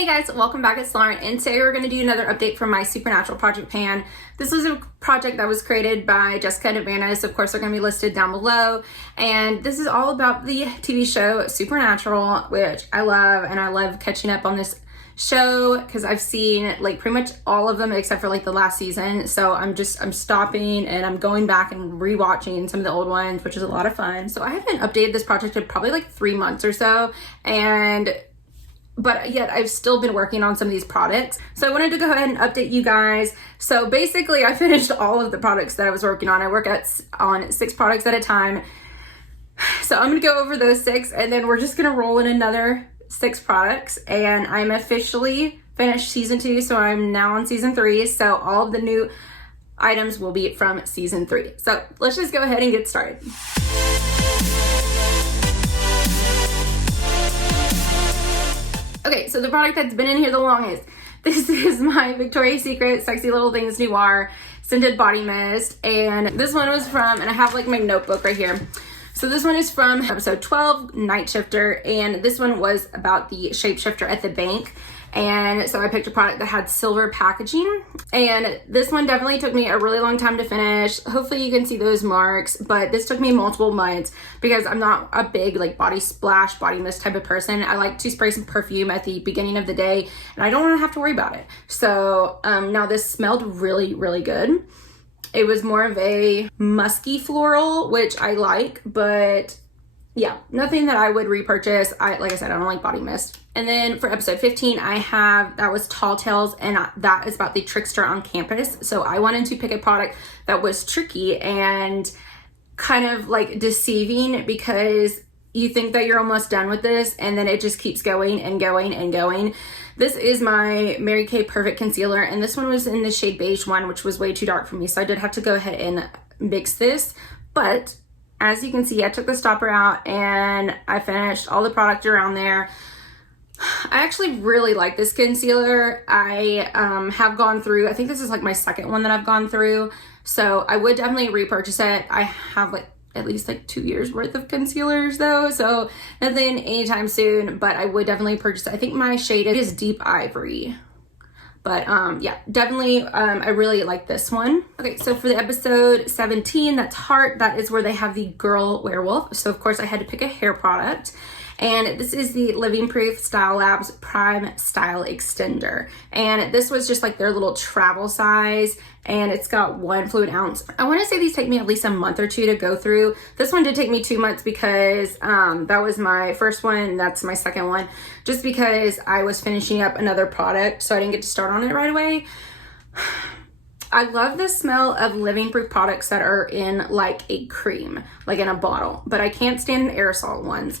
Hey guys, welcome back. It's Lauren, and today we're going to do another update from my Supernatural project pan. This was a project that was created by Jessica and Amanda, so of course they're going to be listed down below. And this is all about the TV show Supernatural, which I love, and I love catching up on this show because I've seen like pretty much all of them except for like the last season. So I'm stopping and I'm going back and rewatching some of the old ones, which is a lot of fun. So I haven't updated this project in probably like 3 months or so, but yet I've still been working on some of these products. So I wanted to go ahead and update you guys. So basically I finished all of the products that I was working on. I work on 6 products at a time. So I'm gonna go over those 6 and then we're just gonna roll in another 6 products, and I'm officially finished season 2. So I'm now on season 3. So all of the new items will be from season 3. So let's just go ahead and get started. Okay, so the product that's been in here the longest, this is my Victoria's Secret Sexy Little Things Noir Scented Body Mist. And this one was from, and I have like my notebook right here. So this one is from episode 12, Night Shifter. And this one was about the shapeshifter at the bank. And so I picked a product that had silver packaging. And this one definitely took me a really long time to finish. Hopefully you can see those marks, but this took me multiple months because I'm not a big like body splash, body mist type of person. I like to spray some perfume at the beginning of the day and I don't want to have to worry about it. So now this smelled really, really good. It was more of a musky floral, which I like, but yeah, nothing that I would repurchase. Like I said, I don't like body mist. And then for episode 15, that was Tall Tales, and that is about the trickster on campus. So I wanted to pick a product that was tricky and kind of like deceiving, because you think that you're almost done with this and then it just keeps going and going and going. This is my Mary Kay Perfect Concealer, and this one was in the shade beige one, which was way too dark for me. So I did have to go ahead and mix this, but as you can see, I took the stopper out and I finished all the product around there. I actually really like this concealer. I have gone through, I think this is like my second one that I've gone through. So I would definitely repurchase it. I have like at least like 2 years worth of concealers though. So nothing anytime soon, but I would definitely purchase it. I think my shade is Deep Ivory. But yeah, definitely, I really like this one. Okay, so for the episode 17, that's Heart, that is where they have the girl werewolf. So of course I had to pick a hair product. And this is the Living Proof Style Labs Prime Style Extender. And this was just like their little travel size, and it's got 1 fluid ounce. I want to say these take me at least a month or 2 to go through. This one did take me 2 months because that was my first one, and that's my second one, just because I was finishing up another product, so I didn't get to start on it right away. I love the smell of Living Proof products that are in like a cream, like in a bottle, but I can't stand aerosol ones.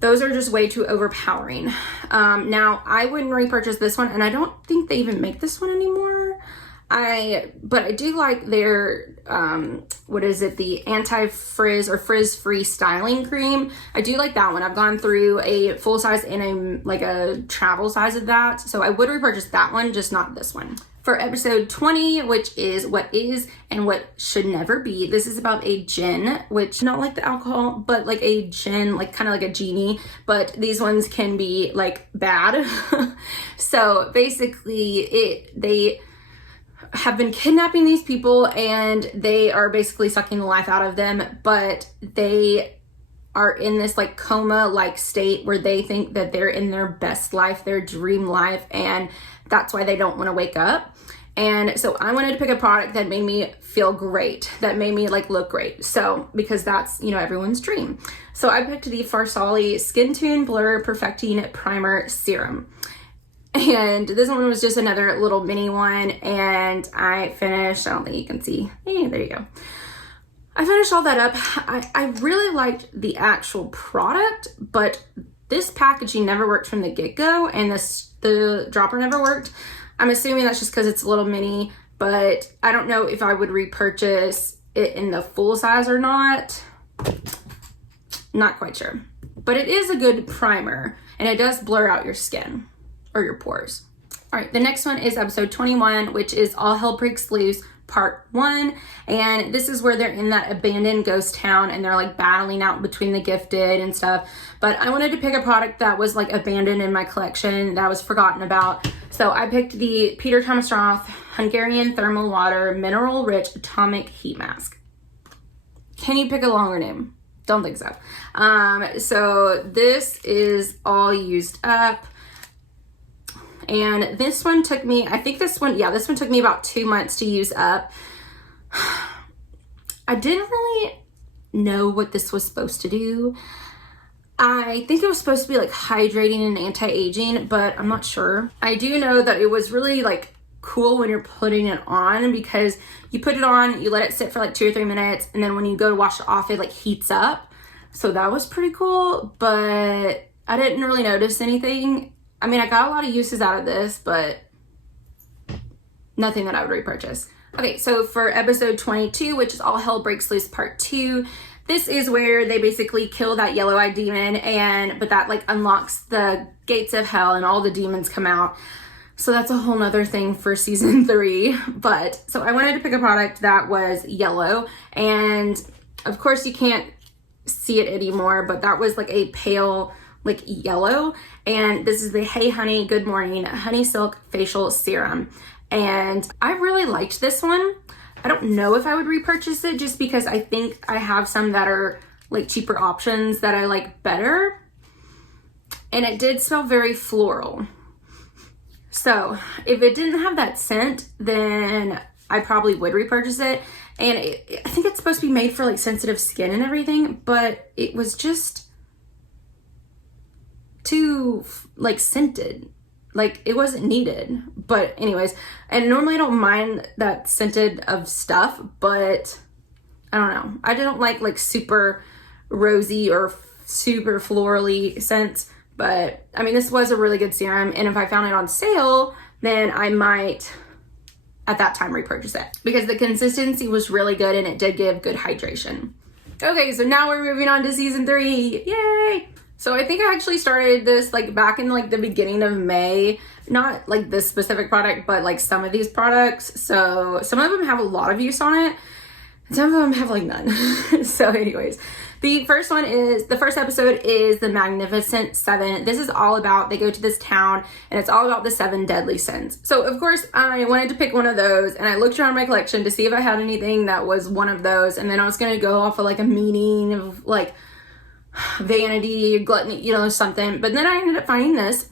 Those are just way too overpowering. Now, I wouldn't repurchase this one, and I don't think they even make this one anymore. But I do like their, what is it? The anti-frizz or frizz-free styling cream. I do like that one. I've gone through a full size and a travel size of that. So I would repurchase that one, just not this one. For episode 20, which is What Is and What Should Never Be, this is about a gin, which not like the alcohol, but like a gin, like kind of like a Jeannie, but these ones can be like bad. So basically they have been kidnapping these people and they are basically sucking the life out of them, but they are in this like coma like state where they think that they're in their best life, their dream life, and that's why they don't want to wake up. And so I wanted to pick a product that made me feel great, that made me like look great. So because that's, you know, everyone's dream. So I picked the Farsali Skin Tune Blur Perfecting Primer Serum. And this one was just another little mini one, and I finished, I don't think you can see, hey, there you go. I finished all that up. I really liked the actual product, but this packaging never worked from the get-go, and the dropper never worked. I'm assuming that's just because it's a little mini, but I don't know if I would repurchase it in the full size or not. Not quite sure. But it is a good primer, and it does blur out your skin or your pores. All right, the next one is episode 21, which is All Hell Breaks Loose part 1, and this is where they're in that abandoned ghost town and they're like battling out between the gifted and stuff. But I wanted to pick a product that was like abandoned in my collection, that was forgotten about. So I picked the Peter Thomas Roth Hungarian Thermal Water Mineral Rich Atomic Heat Mask. Can you pick a longer name? Don't think so. So this is all used up. And this one took me, I think this one took me about 2 months to use up. I didn't really know what this was supposed to do. I think it was supposed to be like hydrating and anti-aging, but I'm not sure. I do know that it was really like cool when you're putting it on, because you put it on, you let it sit for like 2 or 3 minutes, and then when you go to wash it off, it like heats up. So that was pretty cool, but I didn't really notice anything. I mean, I got a lot of uses out of this, but nothing that I would repurchase. Okay, so for episode 22, which is All Hell Breaks Loose part 2, this is where they basically kill that yellow-eyed demon, but that like unlocks the gates of hell and all the demons come out. So that's a whole nother thing for season 3. But so I wanted to pick a product that was yellow, and of course you can't see it anymore, but that was like a pale like yellow, and this is the Hey Honey Good Morning Honey Silk Facial Serum, and I really liked this one. I don't know if I would repurchase it, just because I think I have some that are like cheaper options that I like better, and it did smell very floral. So if it didn't have that scent, then I probably would repurchase it. And I think it's supposed to be made for like sensitive skin and everything, but it was just too like scented, like it wasn't needed. But anyways, and normally I don't mind that scented of stuff, but I don't know, I don't like super rosy or super florally scents. But I mean, this was a really good serum, and if I found it on sale, then I might at that time repurchase it, because the consistency was really good and it did give good hydration. Okay, so now we're moving on to season 3. Yay! So I think I actually started this like back in like the beginning of May. Not like this specific product, but like some of these products. So some of them have a lot of use on it, and some of them have like none. So anyways, the first episode is the Magnificent 7. This is all about, they go to this town and it's all about the 7 deadly sins. So of course I wanted to pick one of those, and I looked around my collection to see if I had anything that was one of those, and then I was going to go off of like a meaning of like vanity, gluttony, you know, something. But then I ended up finding this.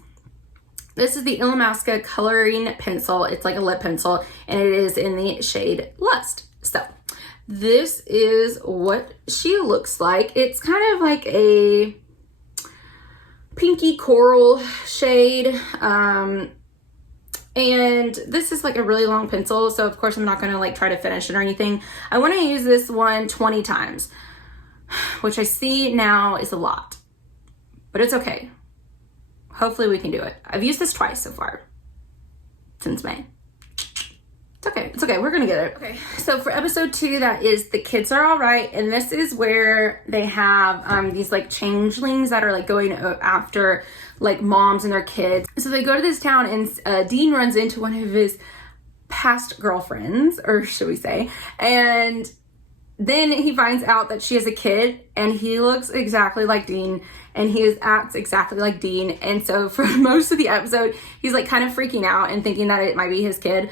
This is the Illamasqua coloring pencil. It's like a lip pencil, and it is in the shade Lust. So this is what she looks like. It's kind of like a pinky coral shade. And this is like a really long pencil, so of course I'm not gonna like try to finish it or anything. I want to use this one 20 times, which I see now is a lot, but it's okay. Hopefully we can do it. I've used this twice so far since May. It's okay, we're gonna get it. Okay, so for episode 2, that is The Kids Are Alright, and this is where they have these like changelings that are like going after like moms and their kids. So they go to this town, and Dean runs into one of his past girlfriends, or should we say, and then he finds out that she has a kid, and he looks exactly like Dean, and he acts exactly like Dean. And so for most of the episode, he's like kind of freaking out and thinking that it might be his kid.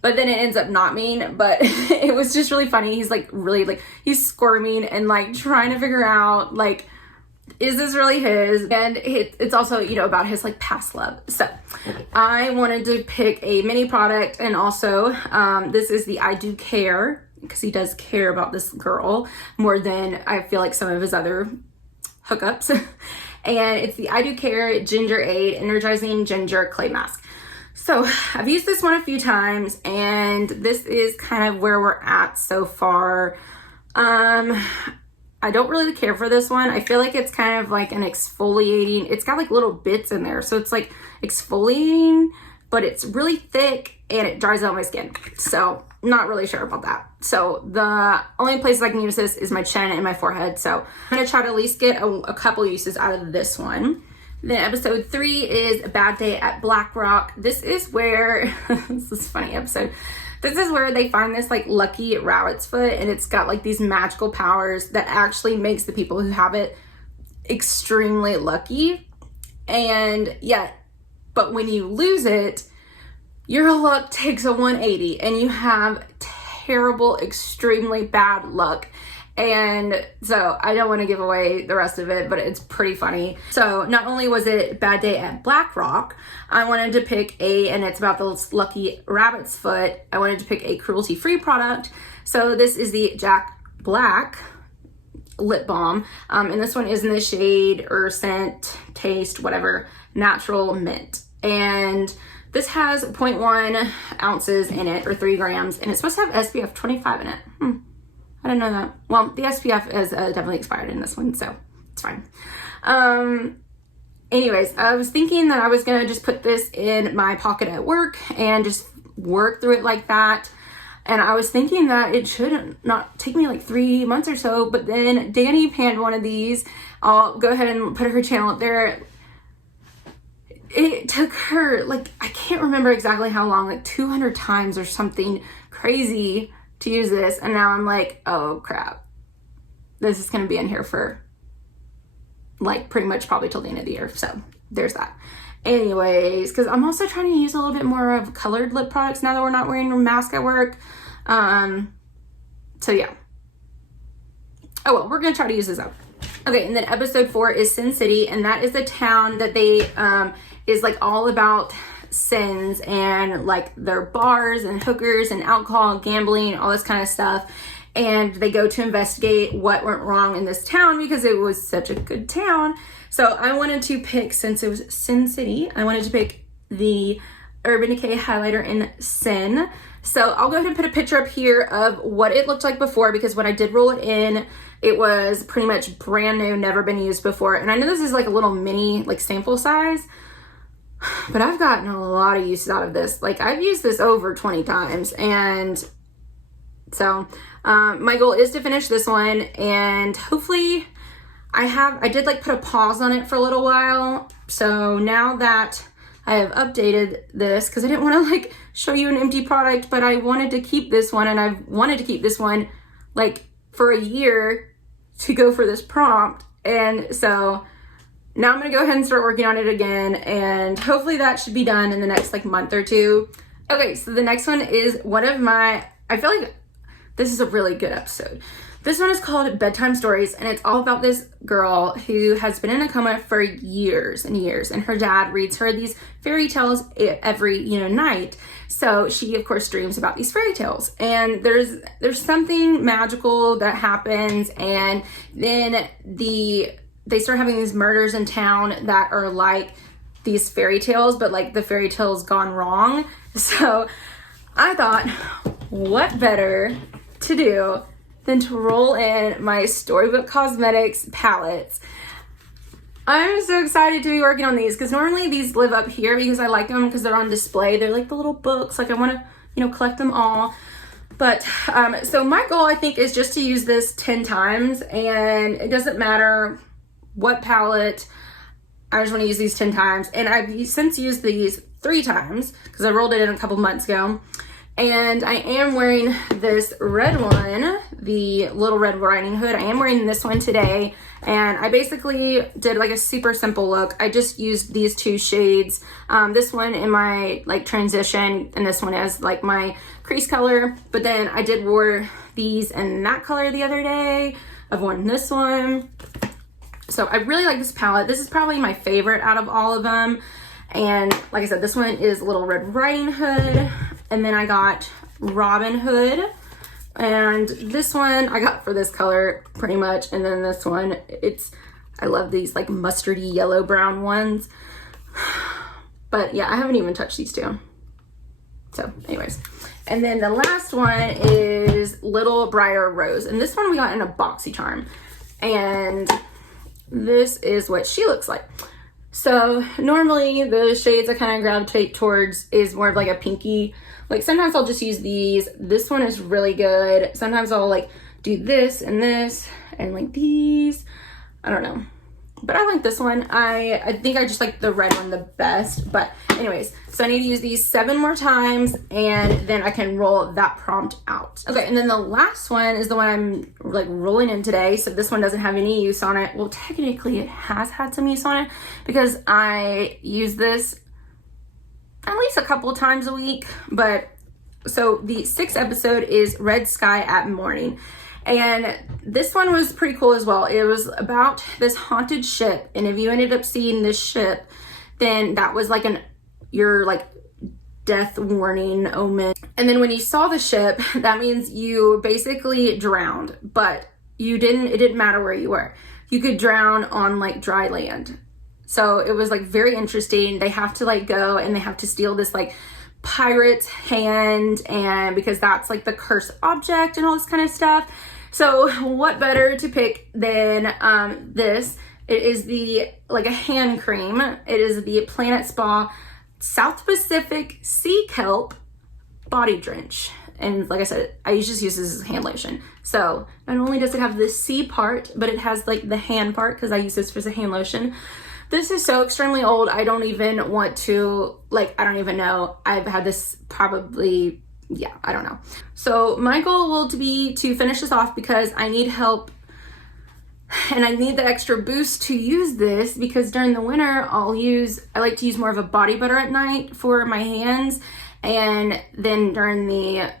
But then it ends up not being, but it was just really funny. He's like really like, he's squirming and like trying to figure out like, is this really his? And it's also, you know, about his like past love. So I wanted to pick a mini product, and also this is the I Do Care, because he does care about this girl more than I feel like some of his other hookups. And it's the I Do Care Ginger Aid Energizing Ginger Clay Mask. So I've used this one a few times, and this is kind of where we're at so far. I don't really care for this one. I feel like it's kind of like an exfoliating. It's got like little bits in there, so it's like exfoliating, but it's really thick and it dries out my skin. So not really sure about that. So the only places I can use this is my chin and my forehead. So I'm gonna try to at least get a couple uses out of this one. Then episode 3 is A Bad Day at Blackrock. This is where, this is a funny episode. This is where they find this like lucky rabbit's foot, and it's got like these magical powers that actually makes the people who have it extremely lucky. And yet, but when you lose it, your luck takes a 180 and you have terrible, extremely bad luck. And so I don't want to give away the rest of it, but it's pretty funny. So not only was it Bad Day at Blackrock, I wanted to pick and it's about the lucky rabbit's foot, I wanted to pick a cruelty-free product. So this is the Jack Black lip balm. And this one is in the shade or scent, taste, whatever, natural mint. And this has 0.1 ounces in it, or 3 grams, and it's supposed to have SPF 25 in it. I didn't know that. Well, the SPF is definitely expired in this one, so it's fine. Anyways, I was thinking that I was gonna just put this in my pocket at work and just work through it like that. And I was thinking that it should not take me like 3 months or so, but then Danny panned one of these. I'll go ahead and put her channel up there. It took her, like, I can't remember exactly how long, like 200 times or something crazy to use this. And now I'm like, oh crap. This is going to be in here for like pretty much probably till the end of the year. So there's that. Anyways, because I'm also trying to use a little bit more of colored lip products now that we're not wearing a mask at work. So yeah. Oh well, we're going to try to use this up. Okay, and then episode 4 is Sin City, and that is the town that they, is like all about sins and like their bars and hookers and alcohol, gambling, all this kind of stuff. And they go to investigate what went wrong in this town because it was such a good town. So I wanted to pick, since it was Sin City, I wanted to pick the Urban Decay highlighter in Sin. So I'll go ahead and put a picture up here of what it looked like before, because when I did roll it in, it was pretty much brand new, never been used before. And I know this is like a little mini, like sample size, but I've gotten a lot of use out of this. Like I've used this over 20 times. And so my goal is to finish this one, and hopefully I did like put a pause on it for a little while. So now that I have updated this, because I didn't want to like show you an empty product, but I wanted to keep this one, and I've wanted to keep this one like for a year to go for this prompt. And so now I'm gonna go ahead and start working on it again, and hopefully that should be done in the next like month or two. Okay, so the next one is one of my, I feel like this is a really good episode. This one is called Bedtime Stories, and it's all about this girl who has been in a coma for years and years, and her dad reads her these fairy tales every, night. So she, of course, dreams about these fairy tales, and there's something magical that happens, and then they start having these murders in town that are like these fairy tales, but like the fairy tales gone wrong. So I thought, what better to do than to roll in my StoryBook Cosmetics palettes. I'm so excited to be working on these, because normally these live up here because I like them because they're on display. They're like the little books. Like I want to, collect them all. But so my goal, I think, is just to use this 10 times, and it doesn't matter what palette. I just want to use these 10 times. And I've since used these 3 times because I rolled it in a couple months ago. And I am wearing this red one, the Little Red Riding Hood. I am wearing this one today. And I basically did like a super simple look. I just used these 2 shades. This one in my like transition, and this one as like my crease color. But then I did wear these in that color the other day. I've worn this one. So I really like this palette. This is probably my favorite out of all of them. And like I said, this one is Little Red Riding Hood. And then I got Robin Hood. And this one I got for this color pretty much. And then this one, I love these like mustardy yellow brown ones. But yeah, I haven't even touched these 2. So anyways. And then the last one is Little Briar Rose. And this one we got in a BoxyCharm. And this is what she looks like. So normally the shades I kind of gravitate towards is more of like a pinky. Like sometimes I'll just use these. This one is really good. Sometimes I'll like do this and like these. I don't know. but I like this one. I think I just like the red one the best. But anyways, so I need to use these 7 more times and then I can roll that prompt out. Okay, and then the last one is the one I'm like rolling in today. So this one doesn't have any use on it. Well, technically it has had some use on it because I use this at least a couple times a week. But so the 6th episode is Red Sky at Morning. And this one was pretty cool as well. It was about this haunted ship, and if you ended up seeing this ship, then that was like your like death warning omen. And then when you saw the ship, that means you basically drowned, but it didn't matter where you were. You could drown on like dry land. So it was like very interesting. They have to like go and they have to steal this like pirate's hand, and because that's like the cursed object and all this kind of stuff. So what better to pick than this? It is like a hand cream. It is the Planet Spa South Pacific Sea Kelp Body Drench. And like I said, I just use this as hand lotion. So not only does it have the sea part, but it has like the hand part because I use this as a hand lotion. This is so extremely old. I don't even want to, like, I don't even know. I've had this probably, yeah, I don't know. So my goal will be to finish this off because I need help and I need the extra boost to use this because during the winter I like to use more of a body butter at night for my hands. And then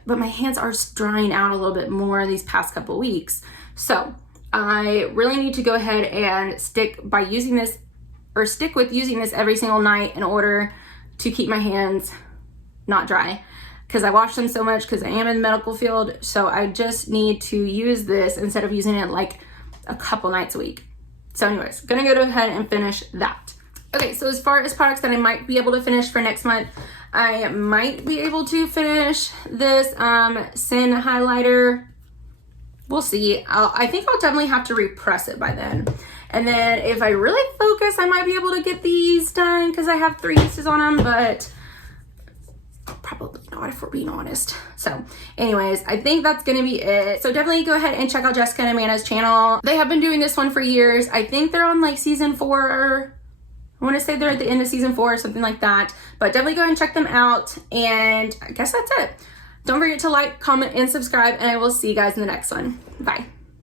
but my hands are drying out a little bit more these past couple weeks. So I really need to go ahead and stick with using this every single night in order to keep my hands not dry because I wash them so much because I am in the medical field. So I just need to use this instead of using it like a couple nights a week. So anyways, gonna go ahead and finish that. Okay, so as far as products that I might be able to finish for next month, I might be able to finish this Sin highlighter. We'll see. I think I'll definitely have to repress it by then. And then if I really focus, I might be able to get these done because I have 3 uses on them, but probably not if we're being honest. So anyways, I think that's going to be it. So definitely go ahead and check out Jessica and Amanda's channel. They have been doing this one for years. I think they're on like season 4. I want to say they're at the end of season 4 or something like that. But definitely go ahead and check them out. And I guess that's it. Don't forget to like, comment, and subscribe. And I will see you guys in the next one. Bye.